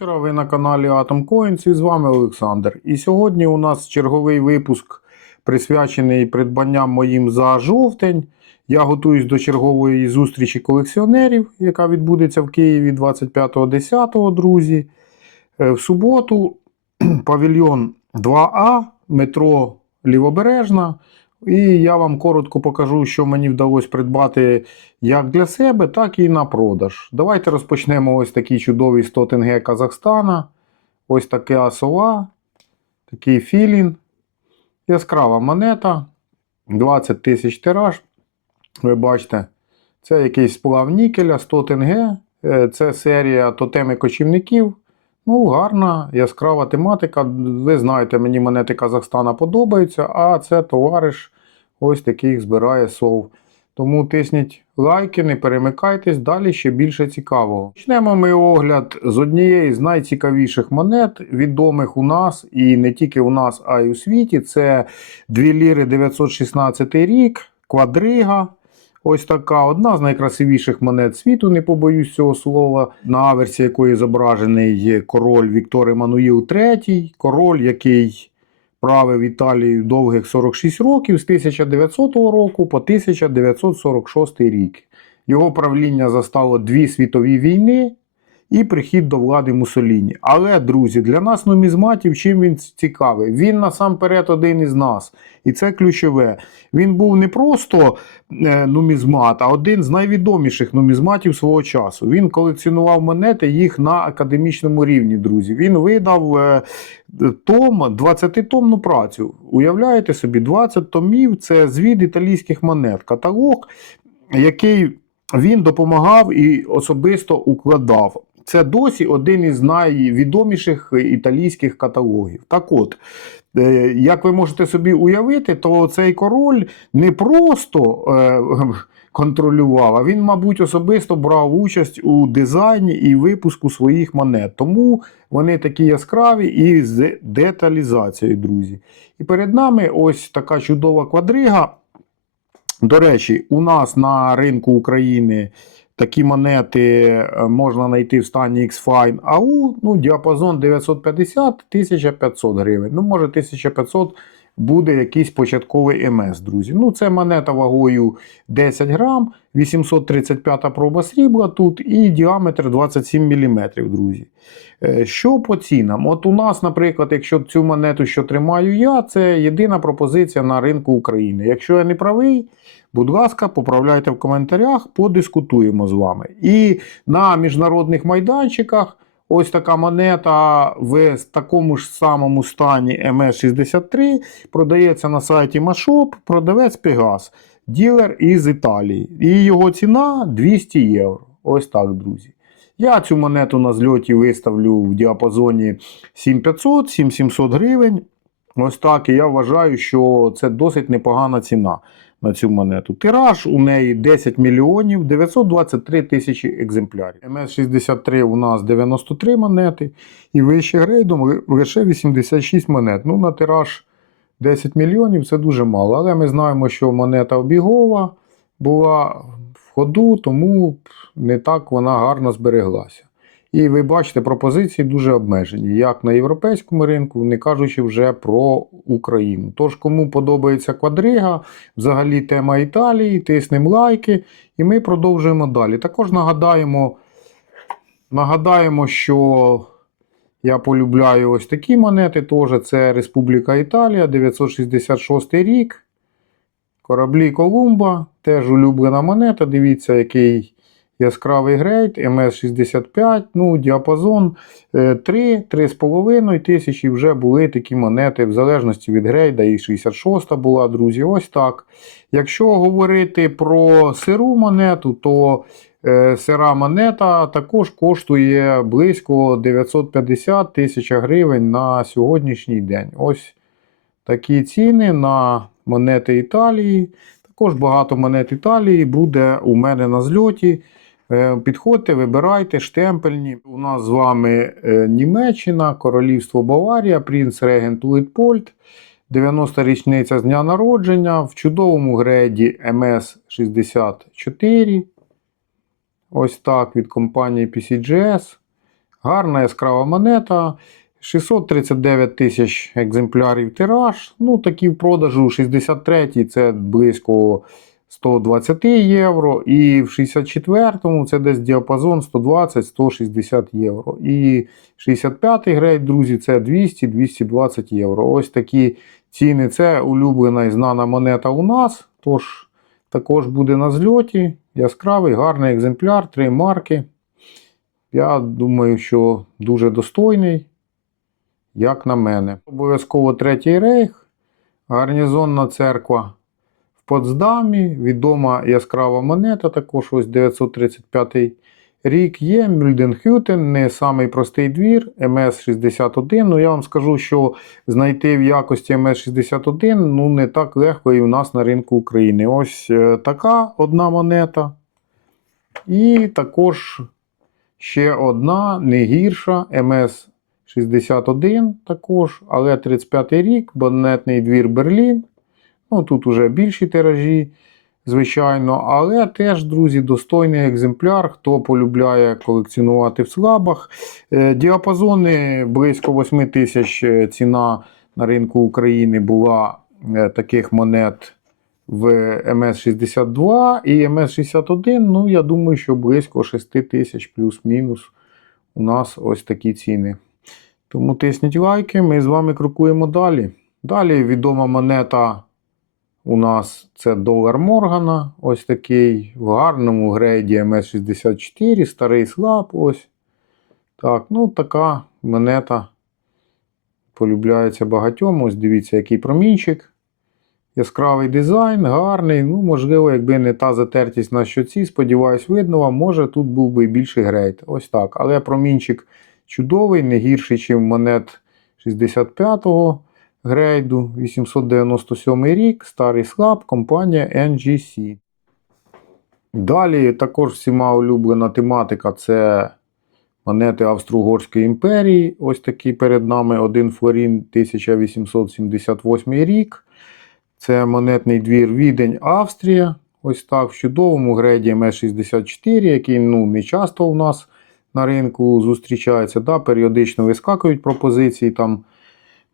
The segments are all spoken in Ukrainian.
вечора. Ви на каналі Atom Coins і з вами Олександр. І сьогодні у нас черговий випуск присвячений придбанням моїм за жовтень. Я готуюсь до чергової зустрічі колекціонерів, яка відбудеться в Києві 25.10, друзі. Е, В суботу павільйон 2А, метро Лівобережна. І я вам коротко покажу, що мені вдалося придбати як для себе, так і на продаж. Давайте розпочнемо ось такий чудовий 100 тенге Казахстана. Ось така сова, такий філін. Яскрава монета. 20 тисяч тираж. Ви бачите, це якийсь сплав нікеля 100 тенге. Це серія тотеми кочівників. Ну, гарна, яскрава тематика. Ви знаєте, мені монети Казахстана подобаються, а це товариш ось таких збирає сов. Тому тисніть лайки, не перемикайтесь, далі ще більше цікавого. Почнемо ми огляд з однієї з найцікавіших монет, відомих у нас і не тільки у нас, а й у світі. Це 2 ліри 916 рік, квадрига. Ось така одна з найкрасивіших монет світу, не побоюсь цього слова, на аверсі якої зображений король Віктор Еммануїл III, король, який правив Італію довгих 46 років з 1900 року по 1946 рік. Його правління застало дві світові війни і прихід до влади Мусоліні. Але, друзі, для нас нумізматів чим він цікавий? Він насамперед один із нас. І це ключове. Він був не просто е, нумізмат, а один з найвідоміших нумізматів свого часу. Він колекціонував монети їх на академічному рівні, друзі. Він видав е, том, 20-томну працю. Уявляєте собі, 20 томів це звід італійських монет, каталог, який він допомагав і особисто укладав. Це досі один із найвідоміших італійських каталогів. Так от, е, як ви можете собі уявити, то цей король не просто е, контролював, а він, мабуть, особисто брав участь у дизайні і випуску своїх монет. Тому вони такі яскраві і з деталізацією, друзі. І перед нами ось така чудова квадрига. До речі, у нас на ринку України такі монети е, можна знайти в стані X-Fine AU, ну, діапазон 950-1500 гривень. Ну, може, 1500 буде якийсь початковий МС, друзі. Ну, це монета вагою 10 грам, 835 проба срібла тут і діаметр 27 мм, друзі. Е, Що по цінам? От у нас, наприклад, якщо цю монету, що тримаю я, це єдина пропозиція на ринку України. Якщо я не правий, будь ласка, поправляйте в коментарях, подискутуємо з вами. І на міжнародних майданчиках ось така монета в такому ж самому стані МС63 продається на сайті Машоп, продавець Пегас, ділер із Італії. І його ціна 200 євро. Ось так, друзі. Я цю монету на зльоті виставлю в діапазоні 7500-7700 гривень. Ось так. І я вважаю, що це досить непогана ціна на цю монету. Тираж у неї 10 мільйонів 923 тисячі екземплярів. МС63 у нас 93 монети. І вище грейдом лише 86 монет. Ну, на тираж 10 мільйонів це дуже мало. Але ми знаємо, що монета обігова була в ходу, тому не так вона гарно збереглася. І ви бачите, пропозиції дуже обмежені, як на європейському ринку, не кажучи вже про Україну. Тож, кому подобається квадрига, взагалі тема Італії, тиснемо лайки, і ми продовжуємо далі. Також нагадаємо, нагадаємо, що я полюбляю ось такі монети. Теж це Республіка Італія, 966 рік. Кораблі Колумба, теж улюблена монета. Дивіться, який яскравий грейд, МС65, ну, діапазон е, 3-3,5 тисячі вже були такі монети, в залежності від грейда, і 66 була, друзі. Ось так. Якщо говорити про сиру монету, то е, сира монета також коштує близько 950 тисяч гривень на сьогоднішній день. Ось такі ціни на монети Італії. Також багато монет Італії буде у мене на зльоті. Е, Підходьте, вибирайте штемпельні. У нас з вами е, Німеччина, Королівство Баварія, принц Регент Луїтпольд, 90 річниця з дня народження в чудовому греді МС64. Ось так від компанії PCGS. Гарна яскрава монета. 639 тисяч екземплярів тираж. Ну, такі в продажу 63-й це близько 120 євро. І в 64-му це десь діапазон 120-160 євро. І 65-й грейд, друзі, це 200-220 євро. Ось такі ціни. Це улюблена і знана монета у нас. Тож також буде на зльоті. Яскравий, гарний екземпляр, три марки. Я думаю, що дуже достойний, як на мене. Обов'язково третій рейх, гарнізонна церква Потсдамі, відома яскрава монета, також ось 935 рік є. Мюльденхютен, не самий простий двір, МС-61. Ну, я вам скажу, що знайти в якості МС-61 ну, не так легко і у нас на ринку України. Ось е, така одна монета. І також ще одна не гірша МС-61 також, але 35 рік, монетний двір Берлін. Ну, тут уже більші тиражі, звичайно, але теж, друзі, достойний екземпляр, хто полюбляє колекціонувати в слабах. Е, Діапазони близько 8 тисяч е, ціна на ринку України була е, таких монет в МС-62 і МС-61, ну, я думаю, що близько 6 тисяч плюс-мінус у нас ось такі ціни. Тому тисніть лайки, ми з вами крокуємо далі. Далі відома монета у нас це долар Моргана, ось такий в гарному грейді МС-64, старий слаб. ось. Так, ну така монета полюбляється багатьом. Ось дивіться, який промінчик. Яскравий дизайн, гарний. Ну, можливо, якби не та затертість на щоці, сподіваюсь, видно вам, може тут був би більший грейд. Ось так. Але промінчик чудовий, не гірший, ніж монет 65-го грейду. 897 рік, старий слаб, компанія NGC. Далі також всіма улюблена тематика це монети Австро-Угорської імперії. Ось такі перед нами один флорін 1878 рік. Це монетний двір Відень, Австрія. Ось так в чудовому греді МС-64, який ну, не часто у нас на ринку зустрічається. Да, Періодично вискакують пропозиції, там,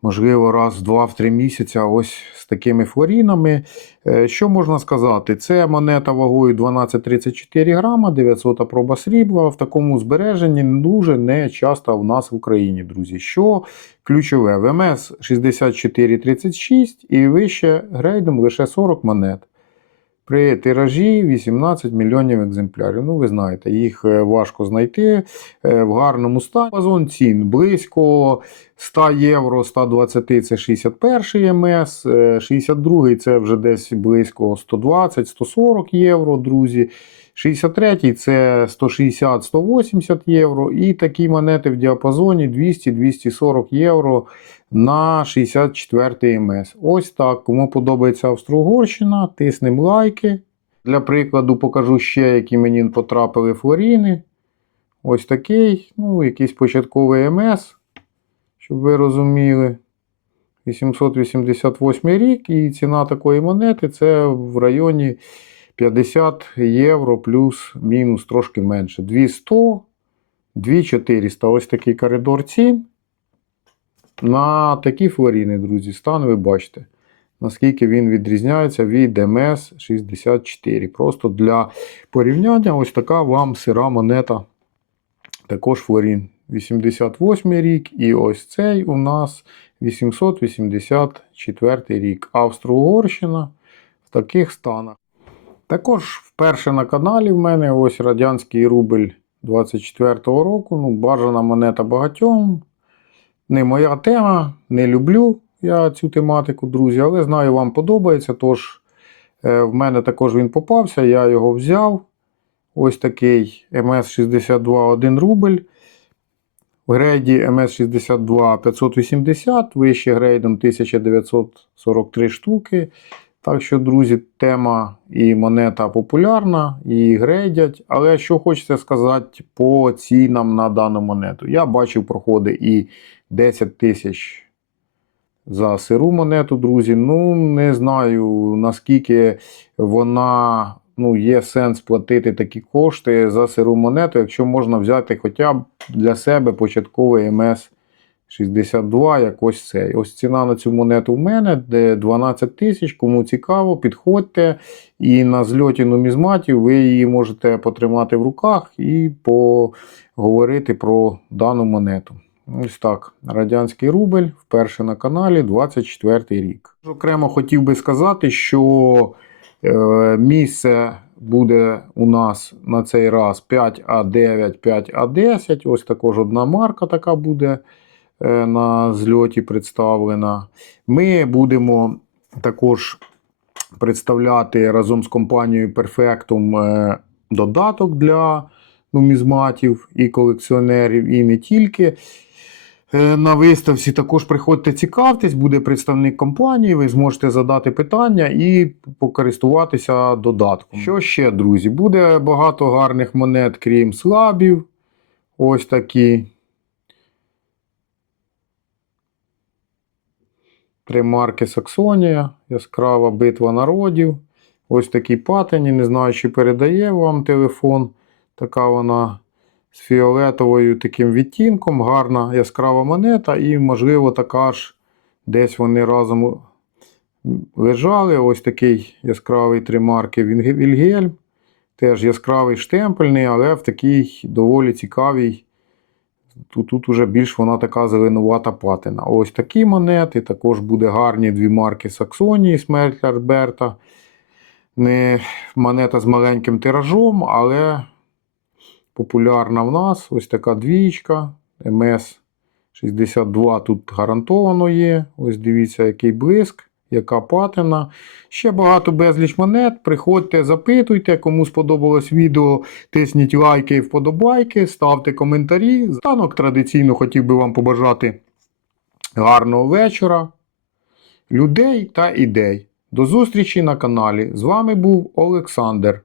можливо, раз, два, в три місяці ось з такими флорінами. Е, Що можна сказати? Це монета вагою 12,34 грама, 900 проба срібла. В такому збереженні дуже не часто в нас в Україні, друзі. Що ключове? ВМС 6436 і вище грейдом лише 40 монет. При тиражі 18 мільйонів екземплярів. Ну, ви знаєте, їх е, важко знайти е, в гарному стані. Пазон цін близько 100 євро, 120 це 61 МС, 62 це вже десь близько 120-140 євро, друзі. 63 це 160-180 євро. І такі монети в діапазоні 200-240 євро на 64 МС. Ось так. Кому подобається Австро-Угорщина, тиснемо лайки. Для прикладу, покажу ще, які мені потрапили флоріни. Ось такий, ну, якийсь початковий МС, щоб ви розуміли. 888 рік, і ціна такої монети це в районі 50 євро плюс-мінус трошки менше. 200, 2400. Ось такий коридор цін. На такі флоріни, друзі, стан ви бачите, наскільки він відрізняється від МС-64. Просто для порівняння, ось така вам сира монета. Також флорін. 88 рік, і ось цей у нас 884 рік. Австро-Угорщина в таких станах. Також вперше на каналі в мене ось радянський рубль 24-го року. Ну, бажана монета багатьом. Не моя тема, не люблю я цю тематику, друзі, але знаю, вам подобається. Тож е, в мене також він попався, я його взяв. Ось такий МС-62 1 рубль. В грейді МС-62 580, вище грейдом 1943 штуки. Так що, друзі, тема і монета популярна, і грейдять. Але що хочеться сказати по цінам на дану монету. Я бачив проходи і 10 тисяч за сиру монету, друзі. Ну, не знаю, наскільки вона ну, є сенс платити такі кошти за сиру монету, якщо можна взяти хоча б для себе початковий МС 62, як ось. Ось ціна на цю монету в мене де 12 тисяч. Кому цікаво, підходьте. І на зльоті нумізматів ви її можете потримати в руках і поговорити про дану монету. Ось так. Радянський рубль вперше на каналі 24 рік. Окремо хотів би сказати, що е, місце буде у нас на цей раз 5А9, 5А10. Ось також одна марка така буде на зльоті представлена. Ми будемо також представляти разом з компанією Perfectum е, додаток для нумізматів і колекціонерів, і не тільки. Е, На виставці також приходьте цікавтесь, буде представник компанії, ви зможете задати питання і покористуватися додатком. Що ще, друзі? Буде багато гарних монет, крім слабів. Ось такі. Три марки Саксонія, яскрава битва народів. Ось такі патені. Не знаю, чи передає вам телефон. Така вона з фіолетовою таким відтінком. Гарна яскрава монета, і, можливо, така ж десь вони разом лежали. Ось такий яскравий три марки Вільгельм. Теж яскравий штемпельний, але в такій доволі цікавій. Тут, тут уже більш вона така зеленувата патина. Ось такі монети. Також буде гарні дві марки Саксонії, Смерть Альберта. Не монета з маленьким тиражом, але популярна в нас. Ось така двічка. МС-62 тут гарантовано є. Ось дивіться, який блиск, яка патина. Ще багато безліч монет. Приходьте, запитуйте. Кому сподобалось відео, тисніть лайки і вподобайки, ставте коментарі. Станок традиційно хотів би вам побажати гарного вечора, людей та ідей. До зустрічі на каналі. З вами був Олександр.